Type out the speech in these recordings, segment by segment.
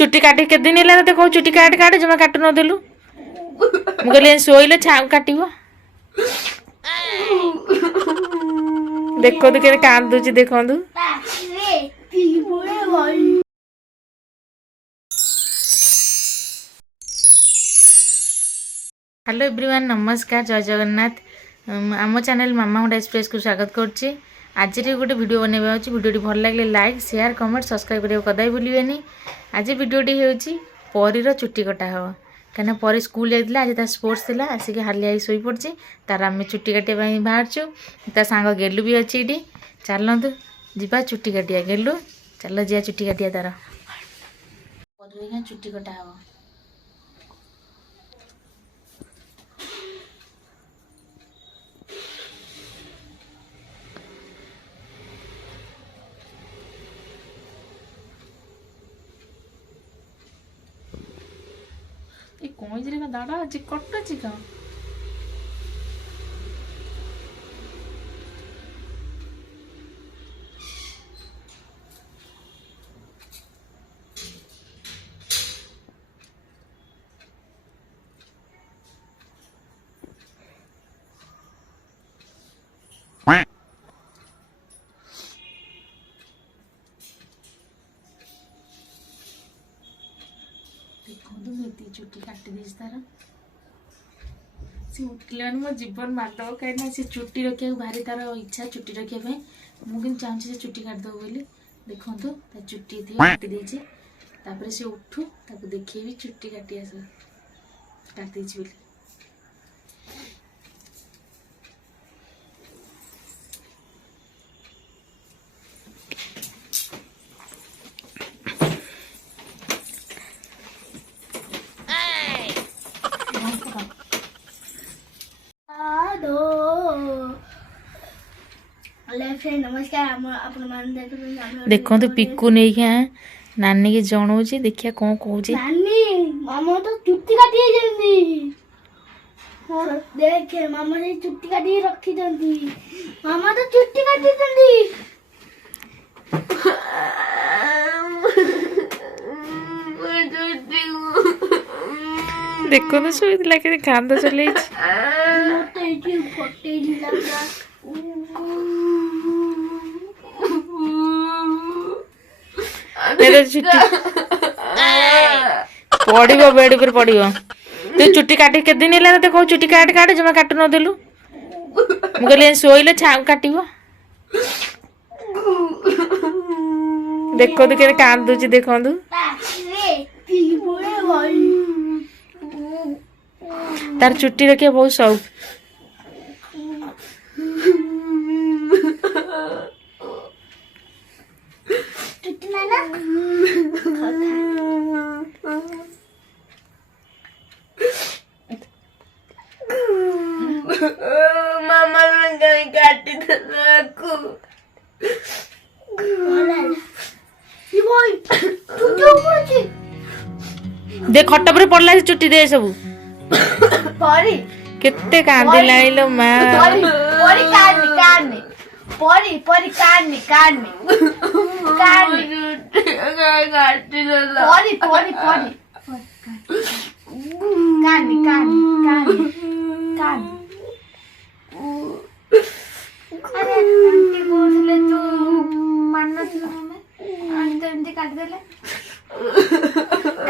चुट्टी काटी के दिन है तो कौ चुट्टी काट काट जमा काटु नदेलु मुझे शोले छाऊ काट देखो के कांदुची देखो हेलो एवरीवन नमस्कार जय जगन्नाथ आम चैनल मामा हुडा एक्सप्रेस को स्वागत करुच्ची आज गोटे वीडियो बनवा वीडियोटी भल लगे लाइक शेयर कमेंट सब्सक्राइब करने कदाई भूलें आज वीडियोटी होची परीर चुट्टी कटा हम कहीं परी स्कूल जाइए आज स्पोर्ट्स थी आसिक हालिया शोई पड़ी तार आम चुट्टी काटापी बाहरचु ता सांग गेलु भी अच्छी ये चलतु जा चुट्टी काटिया गेलु चल जा चुट्टी काटिया तार परी चुट्टी कटा हम कौन का दाड़ा आज कटुची का चुट्टी काटी दे तार सी उठिलानी मो जीवन मारद कहीं सी चुट्टी रखा भारी तार इच्छा चुट्टी रखापी मुझे चाहूँ चुट्टी काटिदेव बोली देखु ता चुट्टी काटी देपर सी उठू ताको देखेबी चुट्टी काटी आस काटी बोली नमस्कार देखो तो पिकू नहीं क्या नानी की जनाऊँ देखिए कौन कौन नानी मामा तो चुट्टी काटी जल्दी देखे मामा ने चुट्टी काटी रखी जल्दी मामा तो चुट्टी काटी जल्दी देखो तो शोला के कांद चल पड़ो बेड पर पड़ो तू चुट्टी काटी के दिन है तो कौ चुट्टी काट काट जमा काटु नदेलु मुझे शोले छाऊ काट देखो के कांदुची देखो तार चुट्टी रखिए बहुत शौक मामा काटी दे खट पर पड़ला चुट्टी दे सब केते कांदी लाइलो मां परी काटनी परी परी काटनी काटनी काटनी परी परी परी काटनी काटनी काटनी अरे आंटी बोलले तू मानना आंटी आंटी काट देले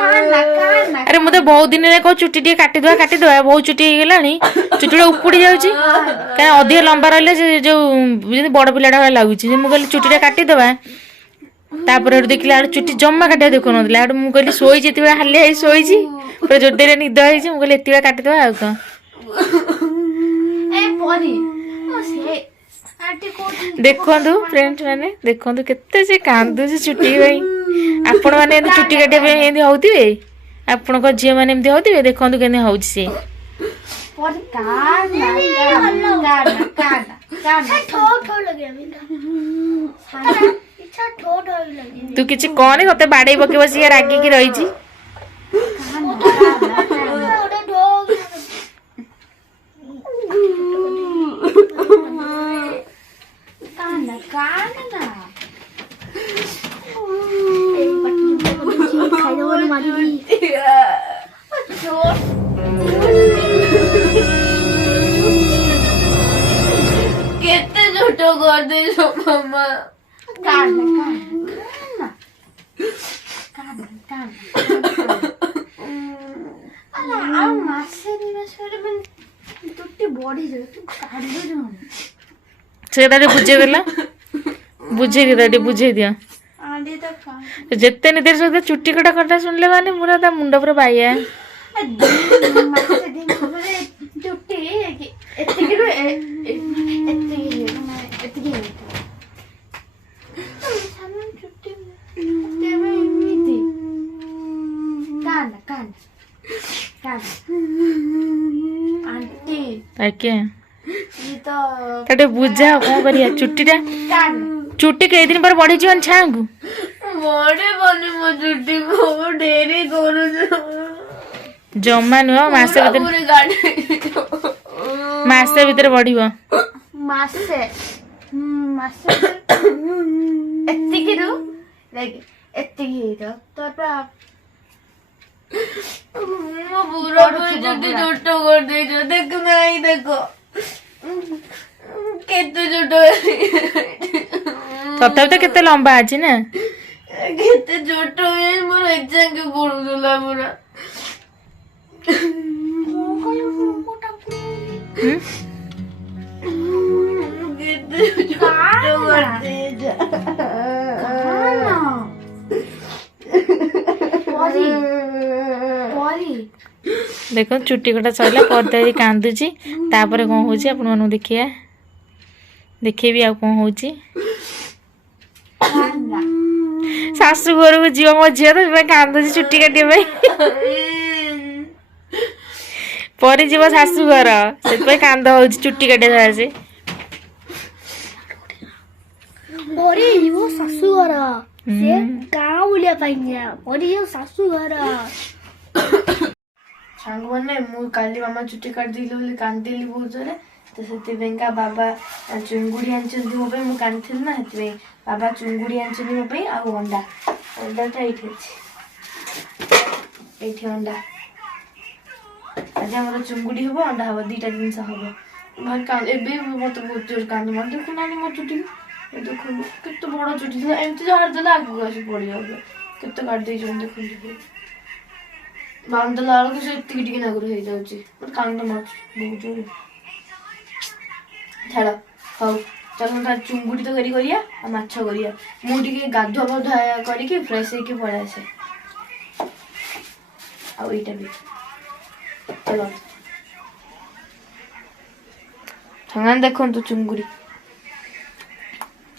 अरे मुझे बहुत दिन कौ चुट्टी टे काटिदे बहुत चुट्टी होगलानी चुट्टी उपुड़ी जाऊँगी कहीं अधिक लंबा रही जो बड़ पिलाटा लगुच मुझे चुट्टी काटिदे तापर देखला चुट्टी जमा काटा देखु ना मुझे शोची हालिया शोची पूरा जोरदार निद हो मुझे एत काटिदे आ देखु फ्रेंड्स मैंने देखु के कांदू चुट्टी भाई आपण मैंने चुट्टी काटिया होते आपण झील मैंने होते देखु के हूँ सी तू किसी कहनी ते बाड़े पके बस रागिकी रही କେତେ ଛୋଟ କରିଦେଇଛ ମାମା। ଆଉ ମାସେ 2 ମାସ ପରେ ଚୁଟି ବଢିଯିବ, ତୁ କାଢୁଛୁ। ସେଟା ଟିକେ ବୁଝେଇଦେଲ, ବୁଝେଇ ଦିଅ, ଟିକେ ବୁଝେଇ ଦିଅ। ଯେତେ ନିଦେର ସହିତ ଚୁଟି କଟା କଥା ଶୁଣିଲେ ମାନେ ପୁରା ତା ମୁଣ୍ଡ ପୁରା ବାଇଆ। ମାସେ 2 ମାସ ପରେ ଚୁଟି ଏତିକିରୁ ଏତିକି ଏମିତି ଆଣ୍ଟି ଆଜ୍ଞା ତ ଟିକେ ବୁଝା, କଣ କରିବା? ଚୁଟି କେଇଦିନ ପରେ ବଢିଯିବ ଛାଙ୍କୁ। ବଢିବନି ମୋ ଚୁଟି, ବହୁତ ଡେରି କରୁଛୁ। ଜମା ନୁହଁ, ମାସେ ଭିତରେ ବଢିବ। ମାସେ ଏତିକିରୁ ଏତିକି ହେଇଥାଉ ତାପରେ ମୋ ବୁଢା ଚୁଟି ଛୋଟ କରିଦେଇଛ। ଦେଖ ନାଇଁ, ଦେଖ କେତେ ଛୋଟ। ତଥାପି ତ କେତେ ଲମ୍ବା ଅଛି ନା। କେତେ ଛୋଟ ହେଇ ମୋର ଏକ୍ସାମ୍ ପଡୁଥିଲା ପୁରା। ଦେଖ ଚୁଟି କଟା ସରିଲା, ପଦାରି କାନ୍ଦୁଛି। ତାପରେ କଣ ହଉଛି ଆପଣ ମାନଙ୍କୁ ଦେଖିବା, ଦେଖେଇବି ଆଉ କଣ ହଉଛି। ଶାଶୁ ଘରକୁ ଯିବ ମୋ ଝିଅ, ତ ସେଥିପାଇଁ କାନ୍ଦୁଛି ଚୁଟି କାଟିବା ପାଇଁ। ପରେ ଯିବ ଶାଶୁ ଘର, ସେଥିପାଇଁ କାନ୍ଦ ହଉଛି ଚୁଟି କାଟିବା ସେ। ପରିଯିବ ଶାଶୁଘର, ସେ ଗାଁ ବୁଲିବା ପାଇଁ ପରିଯିବ ଶାଶୁଘର। ସାଙ୍ଗମାନେ, ମୁଁ କାଲି ମାମା ଚୁଟି କାଟିଦେଲି ବୋଲି କାନ୍ଦିଲି ବହୁତ ଜୋରେ। ତ ସେଥିପାଇଁକା ବାବା ଚୁଙ୍ଗୁଡ଼ି ଆଣିଛନ୍ତି ମୋ ପାଇଁ। ମୁଁ କାନ୍ଦିଥିଲି ନା, ସେଥିପାଇଁ ବାବା ଚୁଙ୍ଗୁଡ଼ି ଆଣିଛନ୍ତି ମୋ ପାଇଁ। ଆଉ ଅଣ୍ଡାଟା ଏଇଠି ଅଛି, ଏଇଠି ଅଣ୍ଡା। ଆଜି ଆମର ଚୁଙ୍ଗୁଡ଼ି ହବ, ଅଣ୍ଡା ହବ, 2ଟା ଜିନିଷ ହବ। ଏବେ ମତେ ବହୁତ ଜୋର କାନ୍ଦ ମାଡୁଛି। ଦେଖୁନାହାନ୍ତି ମୋ ଚୁଟି, ଦେଖନ୍ତୁ କେତେ ବଡ ଚୁଟି ଥିଲା। ଏମିତି ଝାଡ଼ି ଦେଲେ ଆଗକୁ ଆସି ପଡିଯାଉଛି। କେତେ କାଟି ଦେଇଛନ୍ତି ଦେଖନ୍ତୁ। ବାନ୍ଧିଲା ବେଳକୁ ସେ ଏତିକି ଟିକେ ନାଗୁରୁ ହେଇଯାଉଛି। ମତେ କାନ୍ଦ ମାଡୁଛି ବହୁତ ଜୋରେ। ଛାଡ଼, ହଉ ଚାଲ ଚୁଙ୍ଗୁଡ଼ି ତରକାରୀ କରିବା ଆଉ ମାଛ କରିବା। ମୁଁ ଟିକେ ଗାଧୁଆ ପାଧୁଆ କରିକି ଫ୍ରେଶ ହେଇକି ପଳେଇ ଆସେ। ଆଉ ଏଇଟା ବି ଚାଲ ସାଙ୍ଗମାନେ, ଦେଖନ୍ତୁ ଚୁଙ୍ଗୁଡ଼ି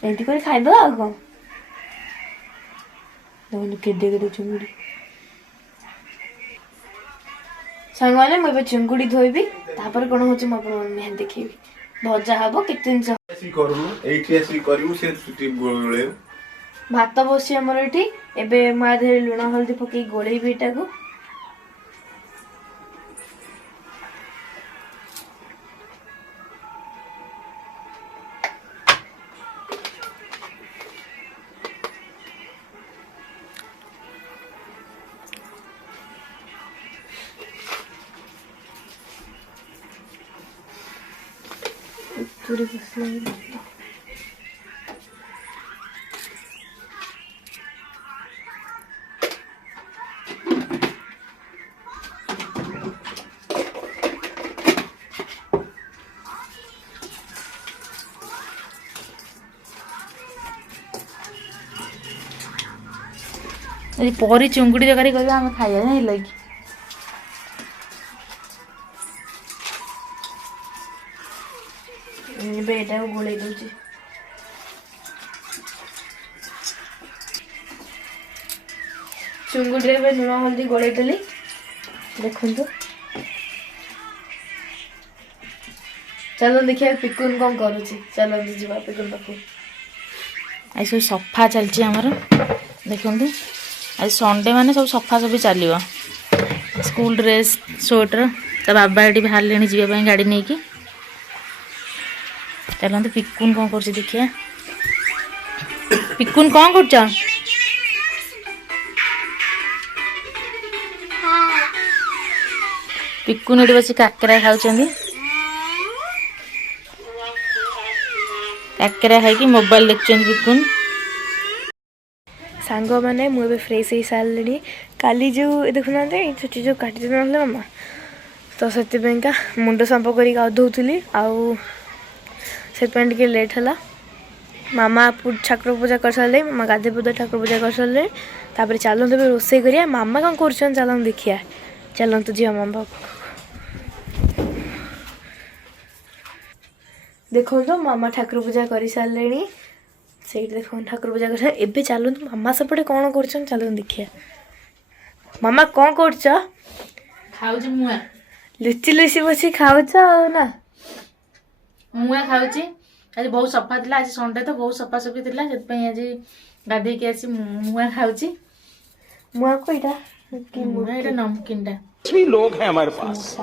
ଏମିତି କରି ଖାଇଦବା ଆଉ କଣ। ଦେଖନ୍ତୁ କେଡେ କେଡେ ଚୁଙ୍ଗୁଡ଼ି। ସାଙ୍ଗମାନେ, ମୁଁ ଏବେ ଚୁଙ୍ଗୁଡ଼ି ଧୋଇବି, ତାପରେ କଣ ହଉଛି ମୁଁ ଆପଣଙ୍କୁ ନିହାତି ଦେଖେଇବି। ଭଜା ହବ, କେତେ ଜିନିଷ। ଭାତ ବସି ଆମର ଏଠି। ଏବେ ମୁଁ ଆ ଦେହରେ ଲୁଣ ହଳଦୀ ପକେଇ ଗୋଳେଇବି ଏଇଟାକୁ। ଚୁରି ବସିଲା। ପରି ଚୁଙ୍ଗୁଡ଼ି ତରକାରୀ କରିବା, ଆମେ ଖାଇବା ଜାଣିଲ କି। ଏବେ ଏଇଟାକୁ ଗୋଳେଇ ଦଉଛି। ଚୁଙ୍ଗୁଡ଼ିରେ ଏବେ ଲୁଣ ହଳଦୀ ଗୋଳେଇ ଦେଲି, ଦେଖନ୍ତୁ। ଚାଲ ଦେଖିବା ପିକୁନ କଣ କରୁଛି। ଚାଲନ୍ତୁ ଯିବା ପିକୁନ ପାଖକୁ। ଆଜି ସବୁ ସଫା ଚାଲିଛି ଆମର, ଦେଖନ୍ତୁ। ଆଜି ସଣ୍ଡେ ମାନେ ସବୁ ସଫାସଫି ଚାଲିବ। School dress, sweater. ତା ବାବା ଏଠି ବାହାରିଲେଣି ଯିବା ପାଇଁ ଗାଡ଼ି ନେଇକି। ଚାଲନ୍ତୁ ପିକୁନ କଣ କରୁଛି ଦେଖିବା। ପିକୁନ କଣ କରୁଛ? पिकुन एठी बसी काकरा खाउछंदी। काकरा खाइकी मोबाइल देखछंदी पिकुन। सांग मैंने मुझे फ्रेश हो सारे काली जो देखुना छुट्टी जो काटी ना मामा तो से मुंड संप कर गाधोली आगे लेट है। मामा ठाकुर पूजा कर सारे मामा गाधे पूजा ठाकुर पूजा कर सारे चलते रोसे करिया मामा कौन कर चलते देखिया चलते झील मामा देखो तो मामा ठाकुर पूजा कर सारे से देखो ठाकुर पूजा कर एबे चलते मामा सेपटे कौन कर चलते देखिया मामा कौन कर खाउछ मुआ लुचि लुचि बस खाऊच ना मुआ खाउछ। आज बहुत सफा थिला आज संडे तो बहुत सफा सफी थिला से आज गाधे के आसी मुआ खाउछ। मुआ कोइटा कि मुआ एटा नमकीन टा भी लोग हैं हमारे पास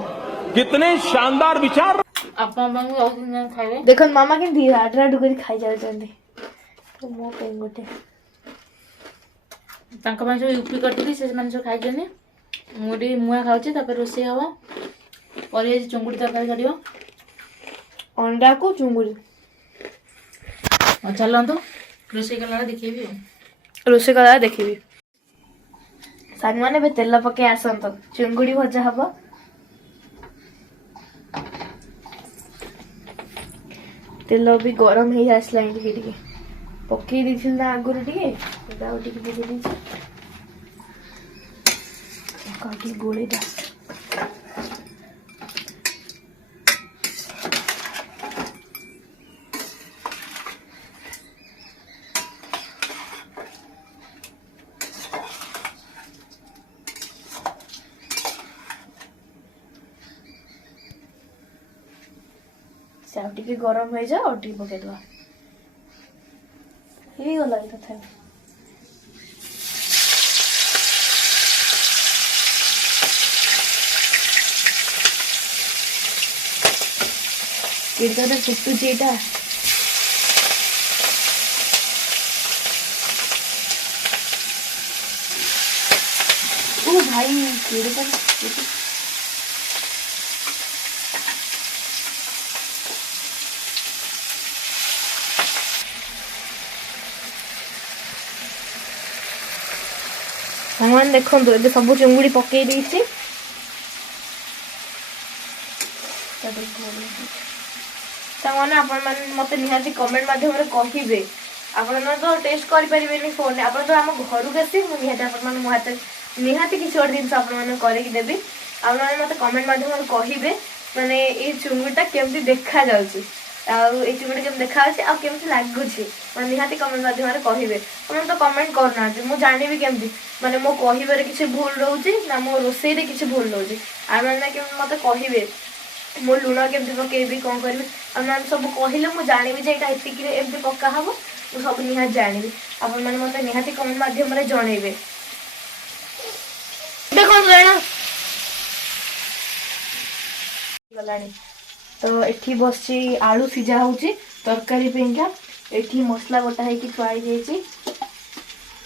कितने शानदार विचार आपन बांगु और दिन खाइबे। देखो मामा के दी आडरा डुगरी खाई जाउ जंदी तो मो पे गोटे तांका माने जो यूपी करथि से माने जो खाइ जने मोडी मुआ खाउछ तापर रोसे हवा और ये चंगुड़ी तरकारी करियो अंडा को चुंगुड़ी और चलंतु रोसे कला देखिबी रोसे कला देखिबी सांग माने बे तेल पके आसंत चुंगुड़ी भजा हबो तेल भी गरम हो आसला टिके पकई दी ना आगुरी टिके गोली टे गरम हो जाए और पकई दवा गला तथा फुटुच यहाँ ओ भाई भगवान देखो ये सब चुंगुड़ी पकई देसी मत निहाती कमेंट माध्यम कहे आपण तो टेस्ट करें फोन आप तो आम घर को आसी निहाती मो हाथ निहाती किसी गोटे जिन करदेवी आप मत कमेंट माध्यम कहे माने ये चुंगुड़ीटा केमती देखा जाउची ये चुंगुड़ी केमती देखा केमती लगुच निहाती कमेंट माध्यम कहे आप तो कमेंट करना मुझे जानवी केमती माने मो कहबार किसी भूल रोचे ना मो रोसे किसी भूल रोचे आप मत कहे मो लुण केमती पकेबी कौन करी आप सब कहले मुझे जानवी जे एमती पक्का हम मुझे सब निहाती जानवी आपण मैंने मत निहाती कमेंट माध्यम जनइबे गलानी तो एठी बस आलू सीझा होची तरकारी पेंका एठी मसला बटा है कि थुआई जाइछि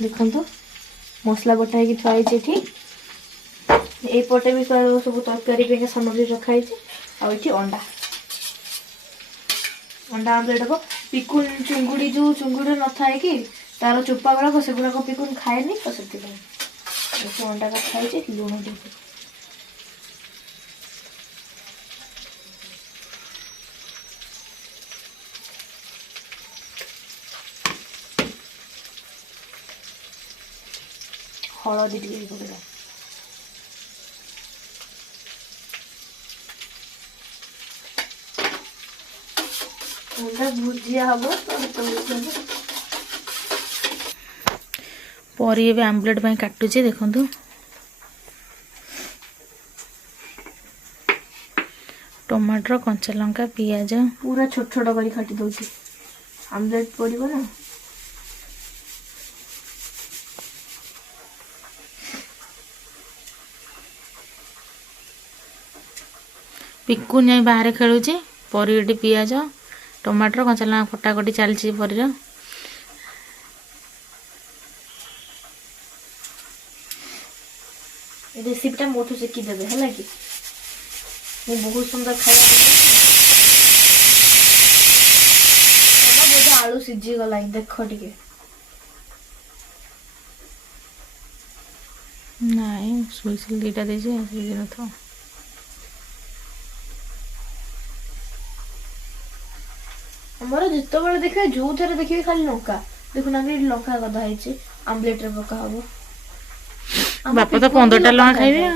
देखन तो मसला बटा है कि थुआई जेठी ए पटे भी सब तरकारी पेंका सामग्री रखा है आ एठी अंडा अंडा आमलेट को पिकुन चुंगुड़ी जो चुंगुड़ी न थाए कि तार चोपा गुड़ा से गुड़ा पिकुन खाएनी तो से अंडा का खाई लुण दे हलदी टे पकड़ा भुजिया हम परी ए आमलेट काटुचे देखु टमाटर कंचा लंका पियाज पूरा छोट छोट कर काटी दूसरी आमलेट पड़ो ना पिकुन जाई बाहर खेलुचे परी एटी पियाज टमाटर कंचा लंका कटाकटी चलती परीर रेसिपीटा मोठू शिखीदेवे है कि ମୁଁ ବହୁତ ସୁନ୍ଦର ଖାଇବା ବୋଧେ ଆଳୁ ସିଝିଗଲାଣି ଦେଖ ଟିକେ। ନାଇଁ ସୁଇସିଲ ଦୁଇଟା ଦେଇଛି ସିଝି ନଥିବ। ଆମର ଯେତେବେଳେ ଦେଖିବେ ଯୋଉଥିରେ ଦେଖିବେ ଖାଲି ଲଙ୍କା ଦେଖୁନାହାନ୍ତି ଲଙ୍କା ଗଦା ହେଇଛି ଆମ୍ଲେଟରେ ପକା ହବ। ବାପା ତ 15ଟା ଲଙ୍କା ଖାଇବେ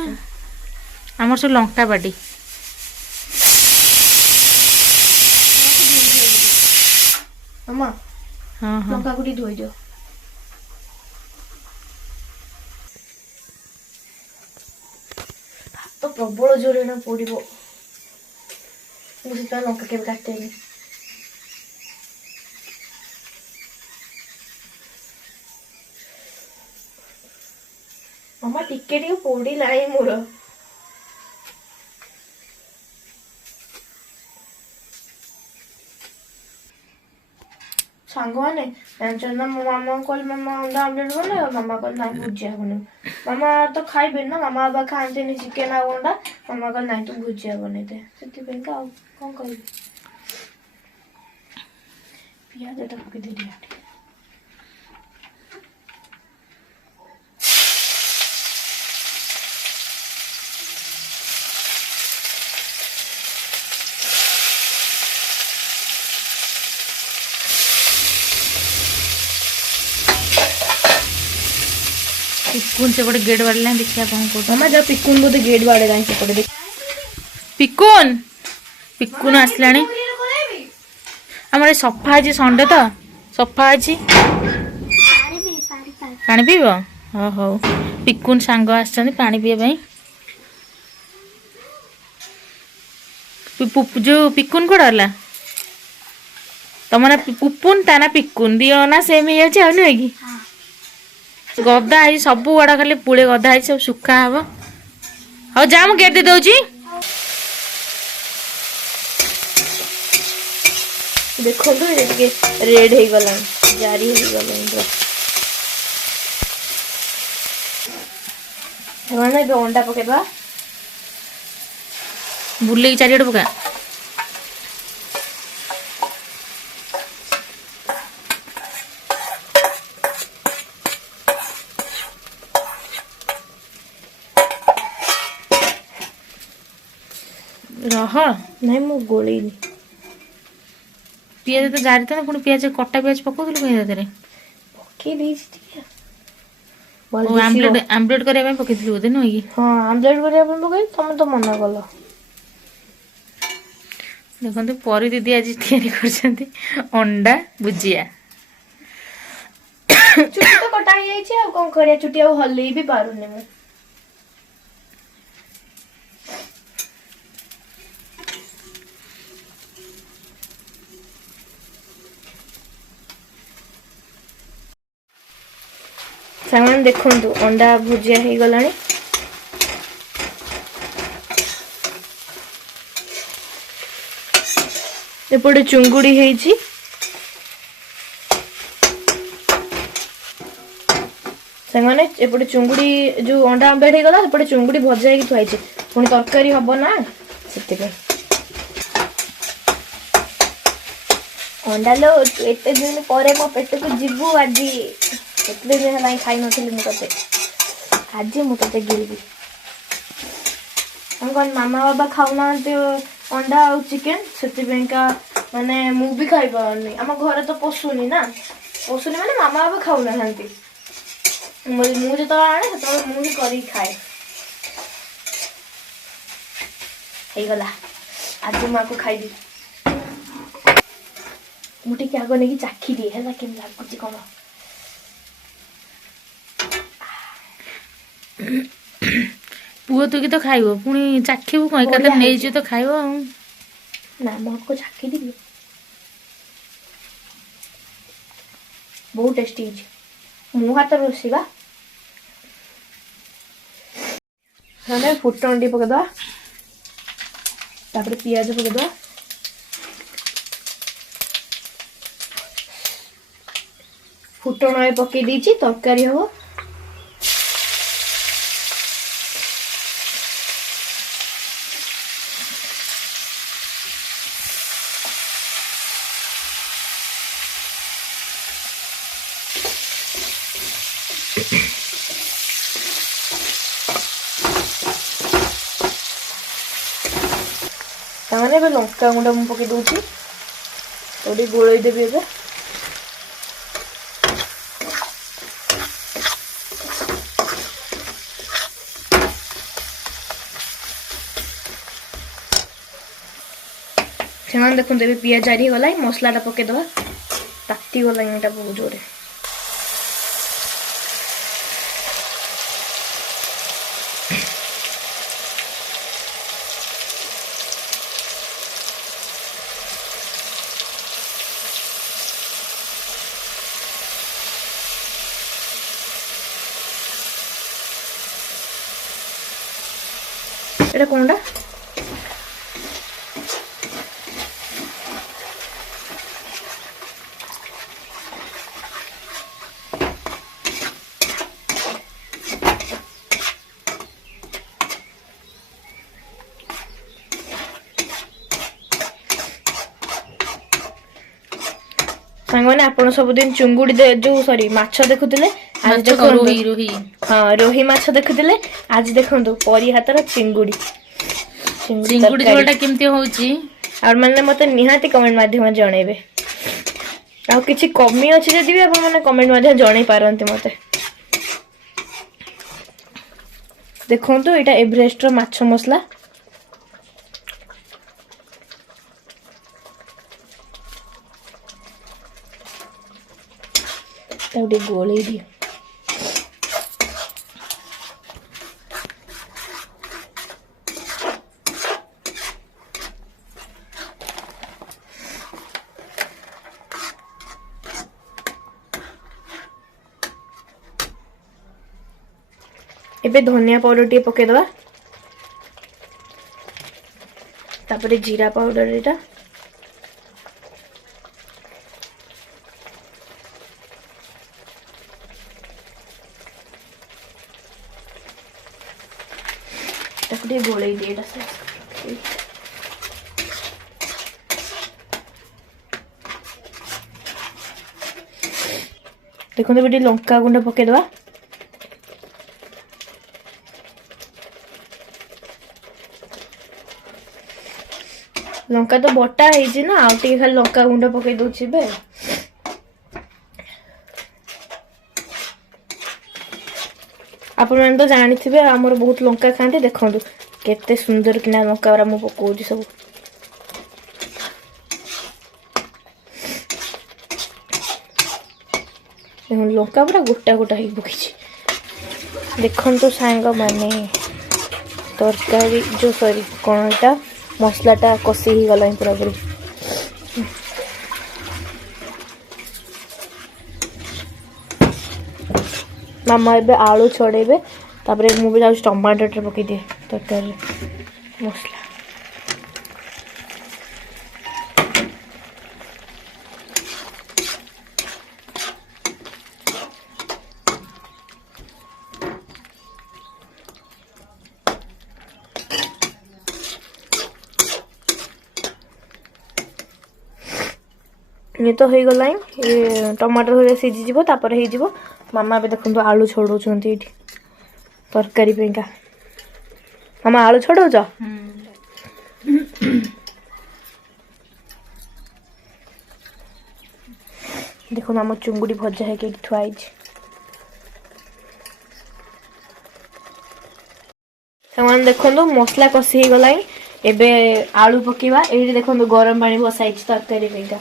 ଆମର ସବୁ ଲଙ୍କା ବାଟି। ମାମା ହଁ ହଁ ଲଙ୍କାକୁ ଟିକେ ଧୋଇଦିଅ। ହାତ ପ୍ରବଳ ଜୋରେ ନା ପୋଡିବ ମୁଁ ସେଥିପାଇଁ ଲଙ୍କା କେବେ କାଟେନି। ମାମା ଟିକେ ଟିକେ ପୋଡିଲାଣି ମୋର। ସାଙ୍ଗମାନେ ଜାଣିଛ ନା ମୋ ମାମା କହିଲେ ମାମା ଅଣ୍ଡା ଆମଲେଟ ବନେଇବ ମାମା କହିଲେ ନାଇଁ ଭୁଜିଆ ବନେଇବ। ମାମା ତ ଖାଇବେନି ନା ମାମା ବାବା ଖାଆନ୍ତିନି ଚିକେନ ଆଉ ଅଣ୍ଡା। ମାମା କହିଲେ ନାଇଁ ତୁ ଭୁଜିଆ ବନେଇଦେ ସେଥିପାଇଁକା ଆଉ କଣ କରିବି। ପିଆଜଟା ପକେଇଦେଲି ଟିକେ। ପିକୁନ ସେପଟେ ଗେଟ୍ ବାଡ଼ିଲାଣି ଦେଖିବା କ'ଣ କରୁଛି। ମାମା ଯା ପିକୁନ ବୋଧେ ଗେଟ୍ ବାଡେଇଲାଣି ସେପଟେ ଦେଖ। ପିକୁନ ଆସିଲାଣି। ଆମର ଏ ସଫା ଅଛି ସଣ୍ଡେ ତ ସଫା ଅଛି। ପାଣି ପିଇବ? ହଉ ହଉ ପିକୁନ ସାଙ୍ଗ ଆସିଛନ୍ତି ପାଣି ପିଇବା ପାଇଁ। ଯେଉଁ ପିକୁନ କୁଆଡ଼େ ଗଲା? ତମ ନା ପୁପୁନ ତା ନା ପିକୁନ ଦିଅ ନା ସେମ୍ ହେଇଯାଉଛି ଆଉ ନୁହେଁ କି? ଗଦା ହେଇଛି ସବୁ ଗୁଡା ଖାଲି ପୁଳେ ଗଦା ହେଇଛି ସବୁ ଶୁଖା ହବ। ହଉ ଯା ମୁଁ ଗେଟ୍ ଦେଇ ଦଉଛି। ଦେଖନ୍ତୁ ଏ ଟିକେ ରେଡ୍ ହେଇଗଲାଣି ଜାରି ହେଇଗଲାଣି ପୁରା। ସେମାନେ ଏବେ ଅଣ୍ଡା ପକେଇବା ବୁଲେଇକି ଚାରିଆଡ଼େ ପକା। ରହ ନାଇଁ ମୁଁ ଗୋଳେଇନି। ପିଆଜ ତ ଜାରିଥାନ୍ତା ପୁଣି ପିଆଜ କଟା ପିଆଜ ପକଉଥିଲୁ କାହିଁ ସେଥିରେ? ପକେଇ ଦେଇଛି ଟିକେ। ଆମ୍ଲେଟ୍ କରିବା ପାଇଁ ପକେଇଥିଲୁ ବୋଧେ ନୁହେଁ କି? ହଁ ଆମ୍ଲେଟ୍ କରିବା ପାଇଁ ପକେଇ ତମେ ତ ମନା କଲ। ଦେଖନ୍ତୁ ପରି ଦିଦି ଆଜି ତିଆରି କରିଛନ୍ତି ଅଣ୍ଡା ଭୁଜିଆ। ଚୁଟି ତ କଟା ହେଇଯାଇଛି ଆଉ କଣ କରିବା ଚୁଟି ଆଉ ହଲେଇ ବି ପାରୁନି ମୁଁ। ସାଙ୍ଗମାନେ ଦେଖନ୍ତୁ ଅଣ୍ଡା ଭୁଜିଆ ହେଇଗଲାଣି। ଏପଟେ ଚୁଙ୍ଗୁଡି ହେଇଛି। ସାଙ୍ଗମାନେ ଏପଟେ ଚୁଙ୍ଗୁଡି ଯୋଉ ଅଣ୍ଡା ଆମଲେଟ୍ ହେଇଗଲା ସେପଟେ ଚୁଙ୍ଗୁଡି ଭଜା ହେଇକି ଥୁଆ ହେଇଛି ପୁଣି ତରକାରୀ ହବ ନା ସେଥିପାଇଁ। ଅଣ୍ଡା ଲୋ ଏତେ ଦିନ ପରେ ମୋ ପେଟକୁ ଯିବୁ ଆଜି। କେତେ ଦିନ ହେଲାଣି ଖାଇ ନଥିଲି ମୁଁ ତତେ ଆଜି ମୁଁ ତତେ ଗିଳିବି। ଆମ କଣ ମାମା ବାବା ଖାଉନାହାନ୍ତି ଅଣ୍ଡା ଆଉ ଚିକେନ ସେଥିପାଇଁକା ମାନେ ମୁଁ ବି ଖାଇପାରୁନି। ଆମ ଘରେ ତ ପଶୁନି ନା ପଶୁନି ମାନେ ମାମା ବାବା ଖାଉନାହାନ୍ତି। ମୁଁ ଯେତେବେଳେ ଆଣେ ସେତେବେଳେ ମୁଁ ହିଁ କରିକି ଖାଏ। ହେଇଗଲା ଆଜି ମୁଁ ଆକୁ ଖାଇବି। ମୁଁ ଟିକେ ଆଗ ନେଇକି ଚାଖି ଦିଏ ହେଲା କେମିତି ଲାଗୁଛି କଣ। ପୁଅ ତୁ କି ତ ଖାଇବ ପୁଣି ଚାଖିବୁ କଣ ଏକାଥରେ ନେଇଯିବ ତ ଖାଇବ ଆଉ। ନା ମୁଁ ଆକୁ ଚାଖି ଦେବି। ବହୁତ ଟେଷ୍ଟି ହେଇଛି ମୋ ହାତର ରୋଷେଇ ବା। ଆମେ ଫୁଟଣ ଟିକେ ପକେଇଦବା ତାପରେ ପିଆଜ ପକେଇଦବା। ଫୁଟଣ ପକେଇ ଦେଇଛି ତରକାରୀ ହବ। सामान्य ए लंका गुंडा मु पके दूची थोड़ी गोलई देबी ए ସେମାନେ ଦେଖନ୍ତୁ ଏବେ ପିଆଜ ଜାରି ହେଇଗଲା ମସଲାଟା ପକେଇଦେବା ତାତି ଗଲା ଏଇଟା ବହୁତ ଜୋରେ ଏଇଟା କଣଟା सामने आपण सबुदिन चुंगुड़ी जो सॉरी माछ देखुले आज देखो रोही रोही हाँ रोही माछ देखुले आज देखंतु परी हातर चिंगुड़ी चिंगुड़ी झोलटा केमती होउची और माने मते निहाती कमेंट माध्यम जणेबे आ किछि कमी अछि जदि भी आपण माने कमेंट माध्यम जणै पारंती मते देखंतु एटा एवरेस्ट रो माछ मसला ताउडी गोळी दियो एबे धनिया पाउडर टी पके दवा तापरे जीरा पाउडर एटा तापरे गोळई दे एटा से देखो तो बेटी लंका गुंड पके दवा लंका तो बटा है ना आउ टे खाली लंका गुंड पके दूची बे आपण मन तो जानि थिबे हमर बहुत लंका खांते देखंतु केते सुंदर किना लंका वाला मु पकोजी सब देखो लंका पूरा गोटा गोटा ही पकेछि देखंतु सांग माने तरकारी जो सॉरी कोनटा मसलाटा कषि ही गला पूरा पूरी मामा एबे आलू छड़ेबे तापरे मु भी जाउ टमाटर पके दे तरकारी मसला ये तो हो गला ये टमाटर हो सीझी जीवो तापर हे जीवो मामा बे देखंतु आलू छोड़ौछंती एठी तरकारी पेका मामा आलू छोड़ौछ देखो मामा चुंगुड़ी भजा है के थुआई सामान देखंतु मसला कसी हे गलाई एबे आलू पकेवा एठी देखंतु गरम पानी बसाइछ तरकारी पेका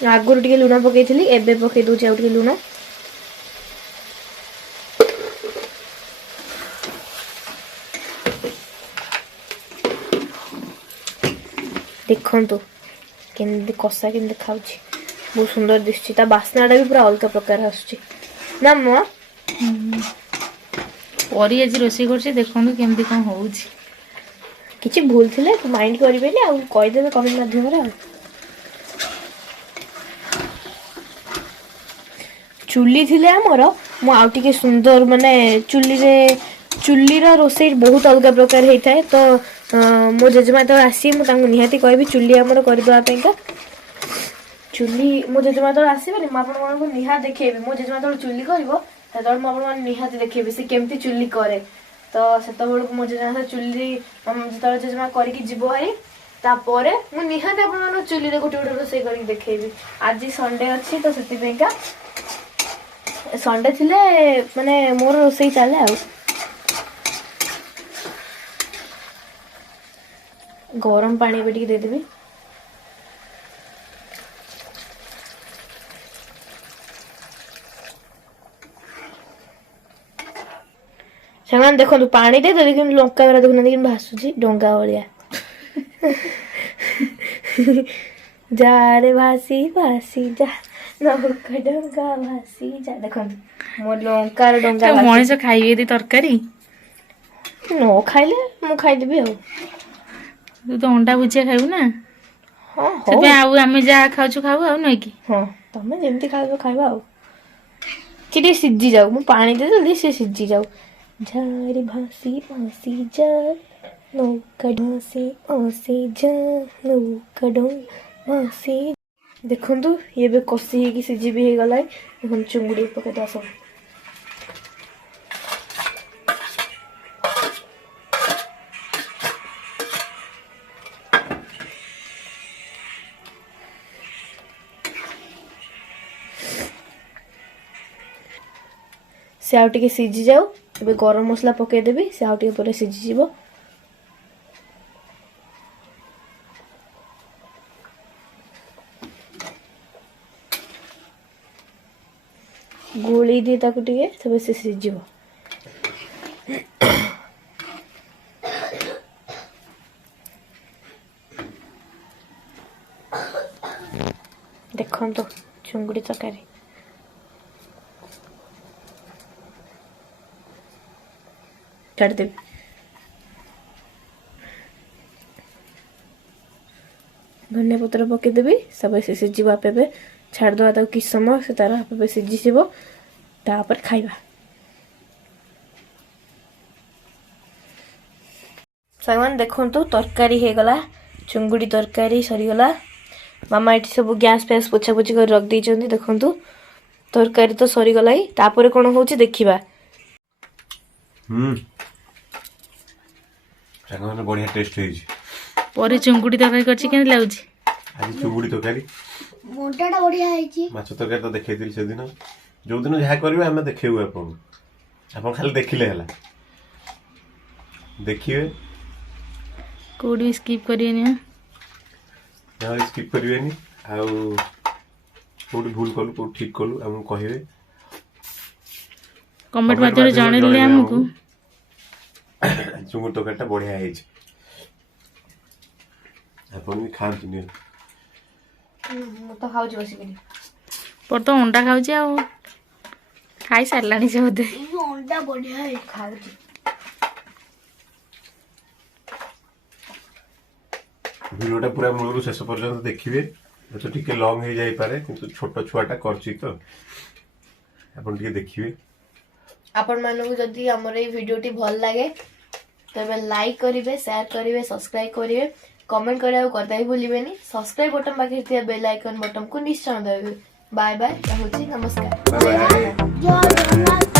आगुर टिके लुण पकई एबे पकई दूची आउ टिके लुण देखंतु केंदी कसा केंदी खाउची बहुत सुंदर दिसची ता बासनाटा भी पूरा अलग प्रकार आसुची ना मो परी आज रोषेई करछि देखंतु केमदी कोन होउची किछि भूल थिले माइंड करिबेनी आ कहि देबे कमेंट माध्यम रे चुली थिले आमर मु आउ टिके सुंदर माने चुलीर रोषेई बहुत अलग प्रकार होता है। तो मो जेजेमा तो आसी मुझे निहाती कहबी चुली आमर करदेवाई चुली मो जेजेमा तो आसबे मुझे निहाती देखेबी मो जेजेमा तो चुली कर निहाती देखेबी से केमती चुली करे। तो से मो जेजेमा चुली जो जेजेमा करके जीव भाई तापर मु निहाती आप चुली गोटे गोटे रोषेई करके देखेबी। आज संडे अच्छी तो से संडे थिले माने मोर रोषेई चले आ गरम पानी भी दे देबी। से देखो पानी दे देली कि लंका बेरा देखुना कि भासुची डंगा भलिया जा रे भासी भासी जा नौका डंगा भासी जा देखो मो लंका डंगा मनीष खाइबे तरकारी न खाइले मु खाइदेबी आ तू तो अंडा भुजिया खाइबू ना हाँ से आउ आमे जा खाउछु खाऊ आ नै कि हाँ तमे जेमती खाइबो खाइबा आ चिटे सिद्धि जाऊ मु पानी दे जल्दी से सिद्धि जाऊ झारी भासी भासी जा नौका भासी भासी जा नौका डंगा भासी देखंतु ये बे कसी हे कि सिद्धि भी हे गलाय देखन चुंगुडी पके दा सब से आउ टिके सिझी जाऊ ए गरम मसला पके देबी से आउ टिके परे सिझी जीवो। गोली दी ताकू टिके तबे से सिझीवो। देखो तो चुंगुड़ी तरकारी छाड़ देवी धनिया पत्र पकईदेवी सब से सिझ आपे छाड़ दवा ताकू कि समय से तार आपे सिझीव तापर खाइबा। सामान देखंतु तरकारी हे गला चुंगुड़ी तरकारी सरीगला मामा ये सब गैस फैस पोछा पोछी कर रख देइचंदी देखंतु तरकारी तो सरीगला ही तापर कोन होची देखिबा। सागମାନେ बढ़िया टेस्ट ହେଇଛି ପରେ ଚୁଙ୍ଗୁଡ଼ି ତରକାରୀ କରିଛି କେମିତି ଲାଗୁଛି? ଆଜି ଚୁଙ୍ଗୁଡ଼ି ତରକାରୀ ମୋଟାଟା ବଢିଆ ହେଇଛି। ମାଛ ତରକାରୀ ତ ଦେଖେଇଥିଲି ସେଦିନ ଯୋଉଦିନ ଯାହା କରିବେ ଆମେ ଦେଖେଇବୁ ଆପଣଙ୍କୁ ଆପଣ ଖାଲି ଦେଖିଲେ ହେଲା ଦେଖିବେ କୋଉଠି ସ୍କିପ୍ କରିବେନି ନା ସ୍କିପ୍ କରିବେନି ଆଉ କୋଉଠି ଭୁଲ କଲୁ କୋଉଠି ଠିକ କଲୁ ଆମକୁ କହିବେ କମେଣ୍ଟ ମାଧ୍ୟମରେ ଜଣେଇଲେ ଆମକୁ। ଚୁଙ୍ଗୁଡ଼ି ତରକାରୀଟା ବଢିଆ ହେଇଛି ଆପଣ ବି ଖାଆନ୍ତୁ ନିଅ। ମୁଁ ତ ଖାଉଛି ବସିକିନି पर तो अंडा खाऊँ आ खाई सारा से बोधे ଅଣ୍ଡା ବଢିଆ ହେଇଛି। ଖାଉଛି। ভিডিওটা পুরা মূলରୁ ଶେଷ ପର୍ଯ୍ୟନ୍ତ ଦେଖିବେ ତ ଟିକେ ଲଙ୍ଗ ହେଇ ଯାଇପାରେ କିନ୍ତୁ ଛୋଟ ଛୁଆଟା କରିଛି ତ ଆପଣ ଟିକେ ଦେଖିବେ। ଆପଣ ମାନଙ୍କୁ ଯଦି ଆମର এই ভিডিওটি ভাল লাগে তবে লাইক করিবে শেয়ার করিবে সাবস্ক্রাইব করিবে কমেন্ট କରିବାକୁ কদাই ভুলিবেনি সবস্ক্রাইব বটন পাখে ଥିବା বেল আইকন বটন को निश्चय दबाइबे। बाय बाय रहुछि नमस्कार। Bye bye. ଜୟ ଜଗନ୍ନାଥ।